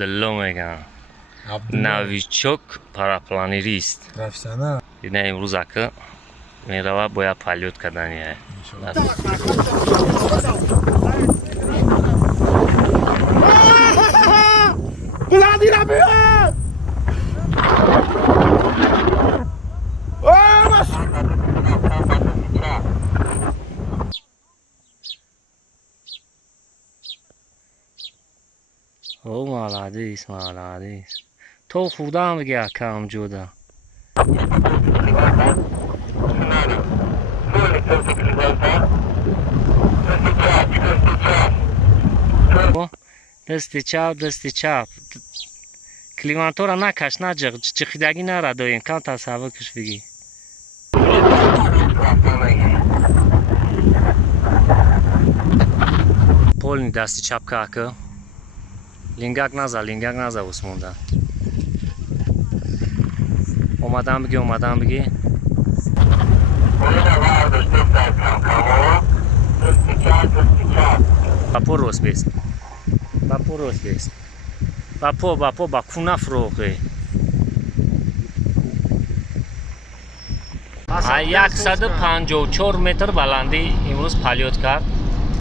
عبدالله میگم. نویچوک پاراپلانریست. Profesyonel. اینه امروز که میره باید پلیوت کردنیه. بلادی نبیاد! او مالادیس تو خدا میگه کام جودا دستی چپ کلیمانتو را نکش نجغ چخیدگی نره دوین کم تصور کش بگی پول دستی چپ که لینگک نزا اسمونده اومدم بگی باپو روز بیست باپو با کونه فروغی 154 متر بلندی امروز پلیوت کرد